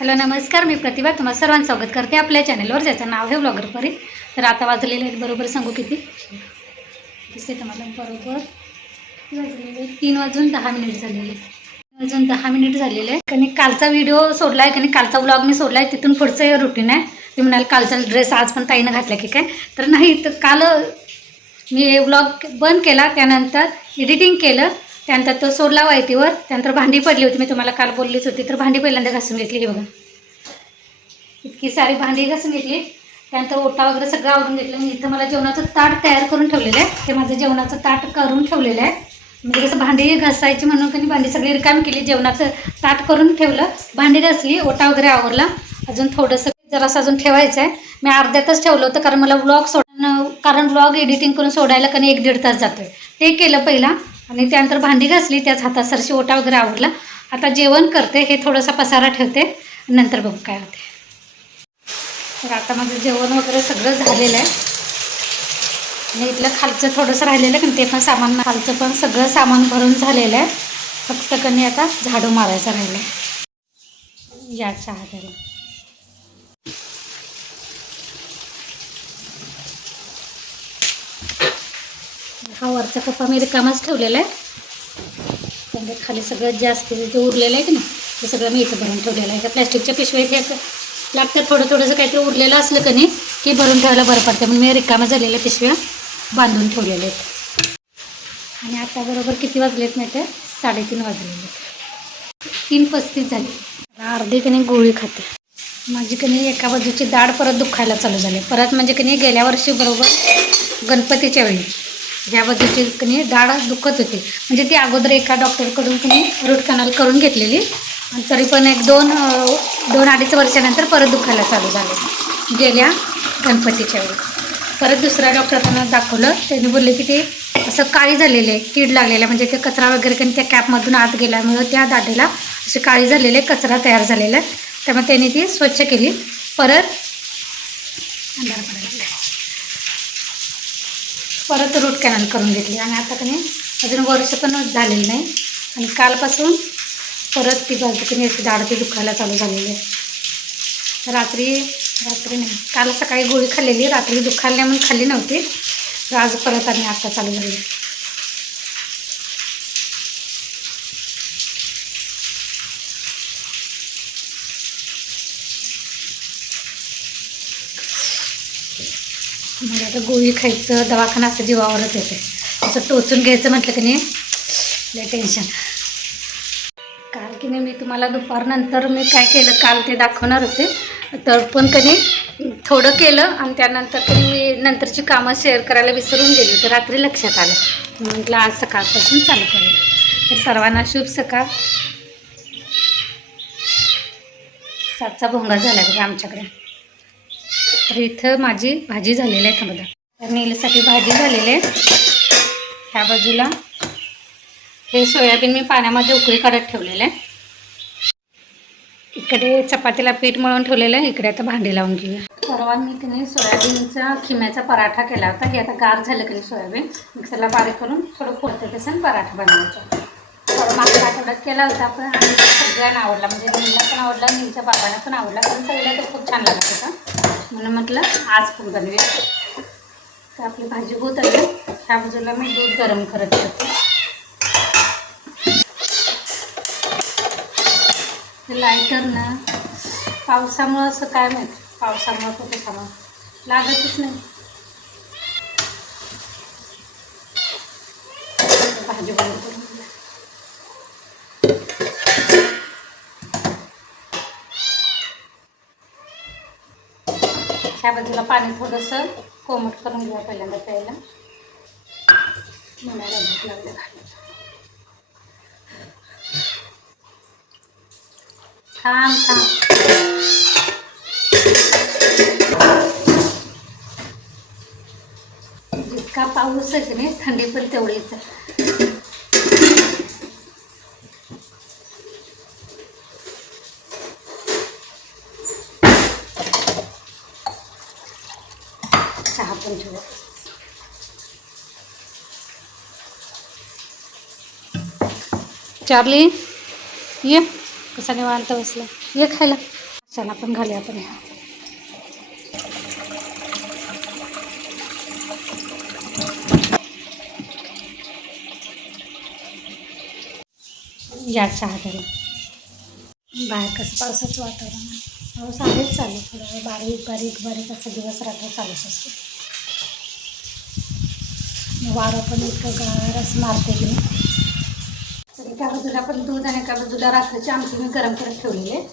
Hello नमस्कार, मी प्रतिभा तुम्हा सर्वांचं स्वागत करते आपल्या चॅनलवर, ज्याचं नाव आहे व्लॉगर परी. तर आता वाजलेले आहेत बरोबर सांगू किती दिसते तुम्हाला, बरोबर वाजलेले 3:10 झालेले. 3:10 झालेले. कारण कालचा व्हिडिओ सोडला आहे, कारण कालचा व्लॉग मी सोडला आहे. तिथून पुढचं हे रुटीन आहे. ते म्हणाल कालचा ड्रेस आज पण ताईनं घातला की काय, तर नाही. तर काल मी व्लॉग बंद केला, त्यानंतर एडिटिंग केलं, त्यानंतर तो सोडला वायतीवर. त्यानंतर भांडी पडली होती, मी तुम्हाला काल बोललीच होती. तर भांडी पहिल्यांदा घासून घेतली. हे बघा, इतकी सारी भांडी घासून घेतली. त्यानंतर ओटा वगैरे सगळं आवडून घेतलं. मी इथं मला जेवणाचं ताट तयार करून ठेवलेलं आहे. ते माझं जेवणाचं ताट करून ठेवलेलं आहे. म्हणजे कसं भांडी घासायची म्हणून की भांडी सगळी रिकामी केली, जेवणाचं ताट करून ठेवलं, भांडी घासली, ओटा वगैरे आवरला. अजून थोडंसं जरासं अजून ठेवायचं आहे. मी अर्ध्यातच ठेवलं होतं, कारण मला कारण व्लॉग एडिटिंग करून सोडायला कधी 1-1.5 तास जातो आहे. ते केलं पहिला, आणि त्यानंतर भांडी घासली, त्याच हातात सरशी ओटा वगैरे आवरला. आता जेवण करते, हे थोडासा पसारा ठेवते, नंतर बघू काय होते. तर आता माझं जेवण वगैरे सगळं झालेलं आहे. आणि इथलं खालचं थोडंसं राहिलेलं आहे, पण ते पण सामान, खालचं पण सगळं सामान भरून झालेलं आहे. फक्त कणी आता झाडू मारायचा राहिलं आहे. या चहा द्यायला. हा वरचा कप्पा मी रिकामाच ठेवलेला आहे. म्हणजे खाली सगळं जास्त जे उरलेलं आहे की नाही, ते सगळं मी इथं भरून ठेवलेलं आहे. प्लॅस्टिकच्या पिशव्या इथे लागतं, थोडंसं काहीतरी उरलेलं असलं की नाही की भरून ठेवायला बरं पडतं. म्हणून मी रिकामा झालेल्या पिशव्या बांधून ठेवलेल्या आहेत. आणि आता बरोबर किती वाजलेत नाही, ते 3:30 वाजलेले आहेत. 3:35 झाले. अर्धी कणी गोळी खाते. माझी कणी एका बाजूची दाढ परत दुखायला चालू झाली. परत म्हणजे कणी गेल्या वर्षी बरोबर गणपतीच्या वेळी ज्या बाजूची कणी दाढ दुखत होती, म्हणजे ती अगोदर एका डॉक्टरकडून कणी रूट कॅनल करून घेतलेली, आणि तरी पण 2-2.5 वर्षानंतर परत दुखायला चालू झाले गेल्या गणपतीच्या वेळी. परत दुसऱ्या डॉक्टरांना दाखवलं. त्यांनी बोलले की ते असं काळी झालेले आहे, कीड लागलेला, म्हणजे ते कचरा वगैरे कणी त्या कॅपमधून आत गेल्यामुळं त्या दाढेला असे काळी झालेले कचरा तयार झालेला आहे. त्यामुळे त्यांनी ती स्वच्छ केली. परत रूट कॅनल करून घेतली. आणि आता कणी अजून वर्ष पण झालेलं नाही, आणि कालपासून परत ती बाजू कणी अशी दाढ ती दुखायला चालू झालेली आहे. तर रात्री नाही, काल सकाळी गोळी खाल्लेली, रात्री दुखायला म्हणून खाल्ली नव्हती. तर आज परत आणि आता चालू झाली. मला आता गोळी खायचं, दवाखाना असं जीवावरच येते. असं टोचून घ्यायचं म्हटलं की नाही लय टेन्शन. काल की नाही मी तुम्हाला दुपारनंतर मी काय केलं काल ते दाखवणार होते, तर पण कधी थोडं केलं, आणि त्यानंतर कधी मी नंतरची कामं शेअर करायला विसरून गेले. तर रात्री लक्षात आलं, म्हटलं आज सकाळपासून चालू करेल. तर सर्वांना शुभ सकाळ. 7चा भोंगा झाला बघा आमच्याकडे. तर इथं माझी भाजी झालेली आहे. थांबा, तर नीलसाठी भाजी झालेली आहे. ह्या बाजूला हे सोयाबीन मी पाण्यामध्ये उकळी काढत ठेवलेलं आहे. इकडे चपातीला पीठ मळून ठेवलेलं आहे. इकडे आता भांडी लावून घेऊया. सर्वांनी की नाही सोयाबीनचा खिम्याचा पराठा केला होता. हे आता गार झालं की नाही सोयाबीन मिक्सरला बारीक करून थोडं फोडतं तसं पराठा बनवायचा. थोडं मागच्या आठवड्यात केला होता आपण, आणि सगळ्यांना आवडला, म्हणजे नीलला पण आवडला, नीलच्या बाबांना पण आवडला, पण सगळ्याला तो खूप छान लागत होता. म्हणून म्हटलं आज पण बनवूया. तर आपली भाजी होत आली. ह्या बाजूला मी दूध गरम करत होते. लायटर ना पावसामुळं असं काय माहीत, पावसामुळं कुठे कामं लागतच नाही. भाजी बंद करून ह्या बाजूला पाणी थोडंसं कोमट करून घेऊया पहिल्यांदा प्यायला. म्हणायला भूक लागली. थांब जितका पाऊस आहे की नाही थंडी पण तेवढीच आहे. चहा पण ठेवू. चार्ली ये, कसा निवांत बसला, ये खायला. चला पण घालूया आपण. या चहा करून. बाहेर कसं पावसाचं वातावरण आहे. पाऊस आहेच चालू, थोडा वेळ बारीक बारीक बारीक असं दिवस रात्र चालूच असतो. वारं पण इतकं गार असं मारते की नाही. तर एका बाजूला पण दूध आणि एका बाजूला रात्रीची आमटी मी गरम करत ठेवलेली.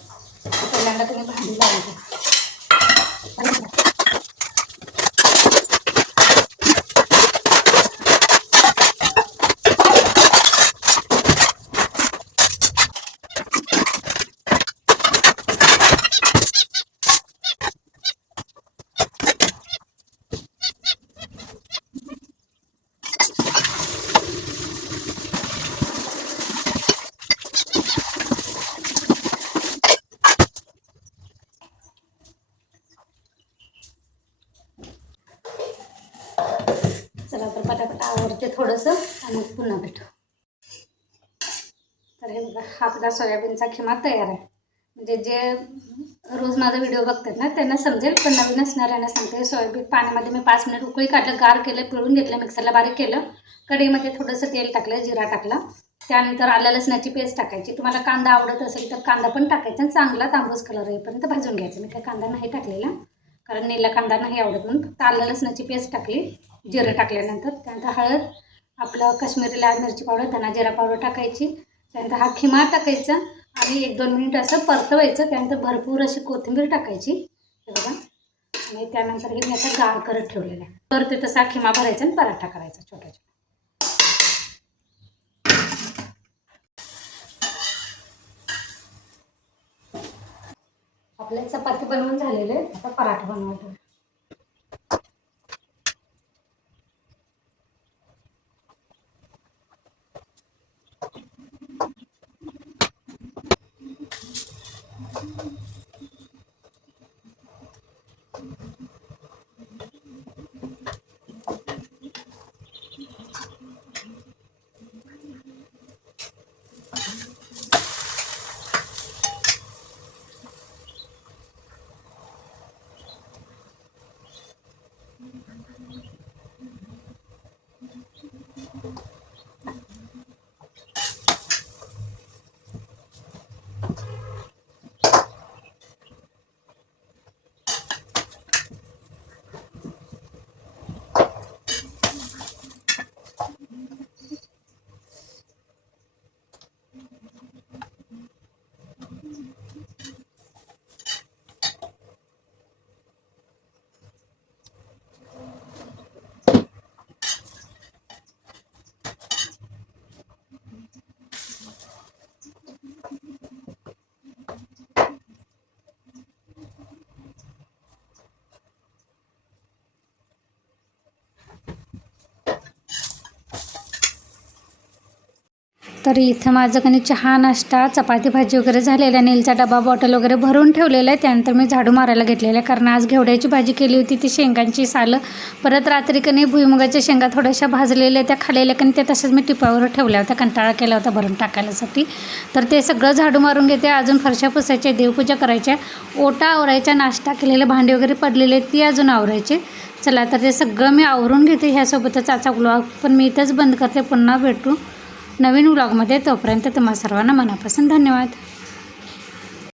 पहिल्यांदा तुम्ही भांडी लावली. चला तर पटापट आवडते थोडंसं आणि मग पुन्हा भेटू. तर हे बघा, हा आपला सोयाबीनचा खिमा तयार आहे. म्हणजे जे रोज माझा व्हिडिओ बघतात ना त्यांना समजेल, पण नवीन असणाऱ्यांना सांगते. सोयाबीन पाण्यामध्ये मी 5 मिनिट उकळी काढलं, गार केलं, पिळून घेतलं, मिक्सरला बारीक केलं. कढईमध्ये थोडंसं तेल टाकलं, जिरा टाकला. त्यानंतर आलं लसणाची पेस्ट टाकायची. तुम्हाला कांदा आवडत असेल तर कांदा पण टाकायचा आणि चांगला तांबूस कलर येईपर्यंत भाजून घ्यायचं. मी काय कांदा नाही टाकलेला, कारण नीला कांदा नाही आवडत म्हणून. फक्त आलं लसणाची पेस्ट टाकली, जिरं टाकल्यानंतर. त्यानंतर हळद, आपलं काश्मीरी लाल मिरची पावडर, धना जिरा पावडर टाकायची. त्यानंतर हा खिमा टाकायचा आणि 1-2 मिनिट असं परतवायचं. त्यानंतर भरपूर अशी कोथिंबीर टाकायची, हे बघा. आणि त्यानंतर हे मी आता गार करत ठेवलेलं आहे. तर ते तसा खिमा भरायचा आणि पराठा करायचा छोटा छोटा. आपल्या चपाती बनवून झालेले, आता पराठा बनवायचा. तर इथं माझं कधी चहा, नाश्ता, चपाती भाजी वगैरे झालेला. नीलचा डबा, बॉटल वगैरे भरून ठेवलेलं आहे. त्यानंतर मी झाडू मारायला घेतलेलं आहे, कारण आज घेवड्याची भाजी केली होती, ती शेंगांची सालं. परत रात्री कधी भुईमुगाच्या शेंगा थोड्याशा भाजलेल्या त्या खाल्लेल्या, कधी ते तसंच मी टिपावर ठेवल्या होत्या, कंटाळा केला होता भरून टाकायसाठी. तर ते सगळं झाडू मारून घेते. अजून फरशा पुसायच्या, देवपूजा करायच्या, ओटा आवरायच्या, नाश्ता केलेले भांडी वगैरे पडलेले ती अजून आवरायचे. चला तर ते सगळं मी आवरून घेते. ह्यासोबतच आजचा व्लॉग पण मी इथंच बंद करते. पुन्हा भेटू नवीन व्लॉगमध्ये. तोपर्यंत तुम्हा सर्वांना मनापासून धन्यवाद.